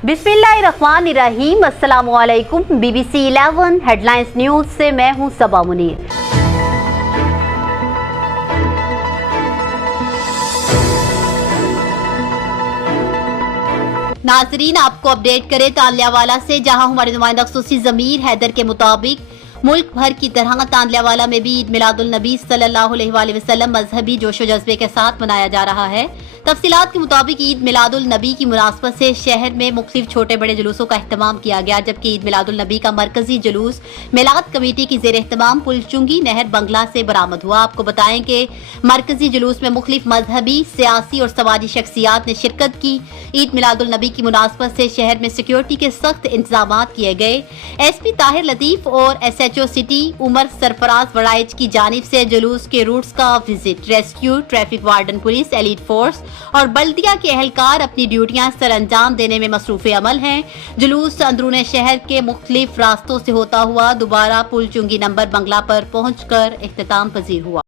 बिस्मिल्लाहिर्रहमानिर्रहीम। अस्सलामु अलैकुम। BBC 11 हेडलाइंस न्यूज से मैं हूं सबा मुनीर। नाजरीन, आपको अपडेट करें तांलियावाला से, जहां हमारे नुमाइंदा खुसूसी ज़मीर हैदर के मुताबिक मुल्क भर की तरह तांलियावाला में भी ईद मिलादुल नबी सल्लल्लाहु अलैहि वसल्लम मजहबी जोशो जज्बे के साथ मनाया जा रहा है। तफसीलात के मुताबिक ईद मिलादुल नबी की मुनासबत से शहर में मुख्तलिफ छोटे बड़े जुलूसों का अहतमाम किया गया, जबकि ईद मिलादुल नबी का मरकजी जुलूस मिलाद कमेटी की जेर एहतमाम पुलचुंगी नहर बंगला से बरामद हुआ। आपको बताएं कि मरकजी जुलूस में मुख्तलिफ मजहबी, सियासी और समाजी शख्सियात ने शिरकत की। ईद मिलादुल नबी की मुनासबत से शहर में सिक्योरिटी के सख्त इंतजाम किए गए। SP ताहिर लतीफ और SHO सिटी उमर सरफराज वड़ाइच की जानिब से जुलूस के रूट्स का visit, rescue, traffic warden police, elite force और बल्दिया के एहलकार अपनी ड्यूटियां सर अंजाम देने में मसरूफ़ अमल हैं। जुलूस अंदरूने शहर के मुख्तलिफ रास्तों से होता हुआ दोबारा पुलचुंगी नंबर बंगला पर पहुंचकर इख्तिताम पजीर हुआ।